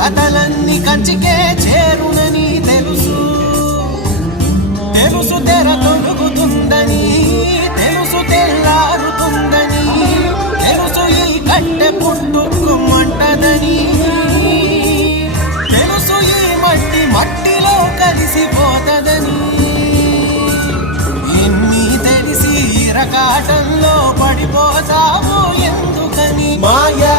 కథలన్నీ కంచికే చేరునని తెలుసు తెలుసు తెర తొలుగుతుందని తెలుసు తెల్లారుతుందని తెలుసు ఈ కట్టె పుట్టుకుమంటదని తెలుసు ఈ మట్టి మట్టిలో కలిసిపోతదని ఎన్ని తెలిసి ఇరకాటంలో పడిపోతావు ఎందుకని మాయా